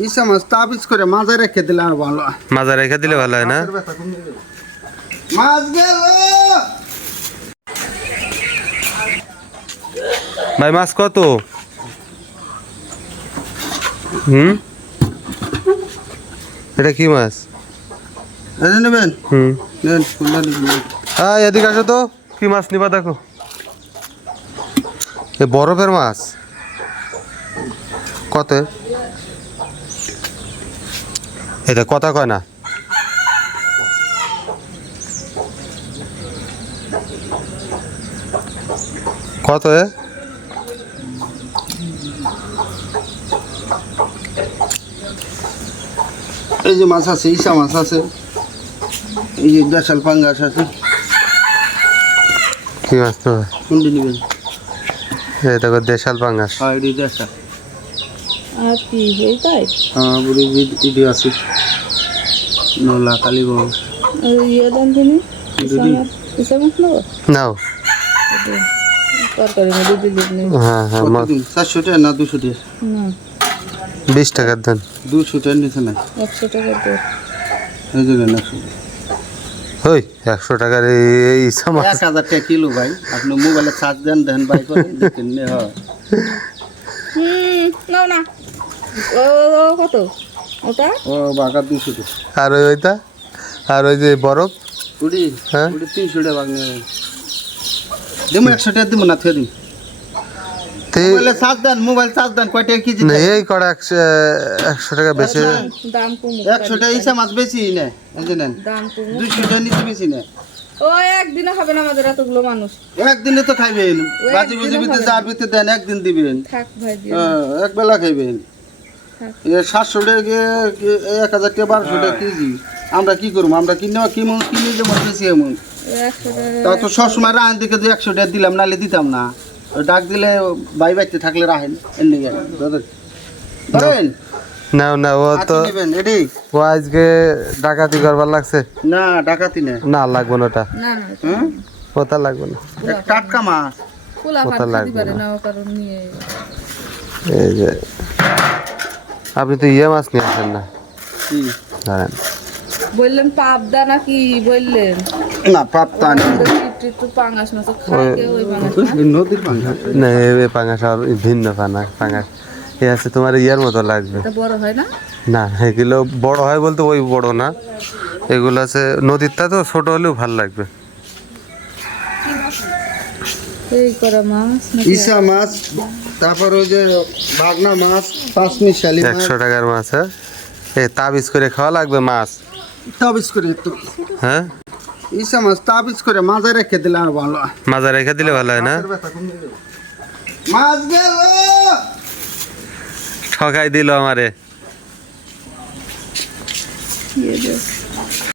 ইসা মাছ তাবিজ করে মাঝে রেখে দিলে আর ভালো। মাঝে রেখে দিলে ভালো হয় না? মাছ গেল ভাই, মাছ কত? এটা কি মাছ? নেবেন? হ্যাঁ, এদিকে আসো তো। কি মাছ নিবা দেখো? এ বরফের মাছ কত? এটা কথা কয় না। কত? এই যে মাছ আছে, ইসা মাছ আছে, এই যে দেশাল পাঙ্গাস আছে। কি মাছ তো? কোনটি নেবেন? এই দেখো, দেশাল পাঙ্গাস। হ্যাঁ, এটি দেশাল। আর কি এইটাই? হ্যাঁ, বুড়ি ইডি আছে, নোলা কালীগঞ্জ। ইয়ে দেন তিনি ইসা মাছ নেবো নাও। তরকারি মধ্যে দিলে হ্যাঁ হ্যাঁ, 400 টাকা না 200 টাকা? না 20 টাকার দেন। 200 টাকার নিচে নাই। 100 টাকা দেয়। এই যে 100। ওই 100 টাকার এই সামাস 1000 টাকা কিলো ভাই। আপনি মোবাইলে চার্জ দেন, দেন বাই করে দেখেন নে। হ্যাঁ, নাও না। ও কত ওটা? ও বাঘা 200 টাকা। আর ওইটা, আর ওই যে বরফ। উড়ি হ্যাঁ, উড়ি 300 টাকা বাঘ নেবে। দেবো 100 টাকা দিব না, থে দিন। মোবাইলে চার্জ দেন, মোবাইল চার্জ দেন। কয় টাকা কেজি? এই কড়া 100 টাকা বেশি। দাম কম। 100 টাকা ইসা মাছ বেশি না, এই যে নেন। দাম কম। 200 টাকা নিচে বেশি না। ও একদিনে হবে না আমাদের এতগুলো মানুষ। একদিনে তো খাইবেন। বাজি বুঝে ভিতরে যার ভিতরে দেন, একদিন দিবেন। থাক ভাই দিয়ে। এক বেলা খাইবেন। থাক। 700 টাকা 1000 টাকা 1200 টাকা কেজি। আমরা কি করবো? আমরা কিনে যে মাছ বেশি এমন 100 টাকা। তা তো সবসময় রাহেন দিকে 100 টাকা দিলাম, নাহলে দিতাম না। ওই ডাক দিলে বাই বাইতে থাকলে রাহেন এমনি গেলেন ধরেন। নাও না, ও তো নেবেন এটি? ও আজকে ডাকাতি করবার লাগছে। না, ডাকাতি না। না, লাগবে না ওটা। না না হ্যাঁ, ওটা লাগবে না। টাটকা মাছ। কোলা ওটা ভাত লাগবে দিতে পারে না। না কারণ নিয়ে। এই যে আপনি তো ইয়ে মাছ নিয়ে আসেন না, কি ধরেন। বললেন পাবদা নাকি বললেন? না, প্রাপ্তা নেই। একটু পাঙ্গাস মাছ খায় কে ওই পাঙ্গাস? নদীর পাঙ্গাস। না, এই পাঙাশ আর ভিন্ন পাঙাশ। এ আছে তোমার ইয়ার মতো লাগবে। এটা বড় হয় না? না, এগুলো বড় হয় বলতে ওই বড় না। এগুলো আছে নদীরটা, তো ছোট হলেও ভালো লাগবে। এই করা মাছ নাকি? ইসা মাছ, তারপর ওই যে ভাগনা মাছ, পাঁচমিশালি মাছ। 100 টাকার মাছ। হ্যাঁ, এই তাবিজ করে খাওয়া লাগবে মাছ। তাবিজ করে তো হ্যাঁ, ইসা মাছ তাবিজ করে মাঝে রেখে দিলে আর ভালো। মাঝে রেখে দিলে ভালো হয় না? মাছ গেল ঠকাই দিল আমারে। ইয়ে দেখ।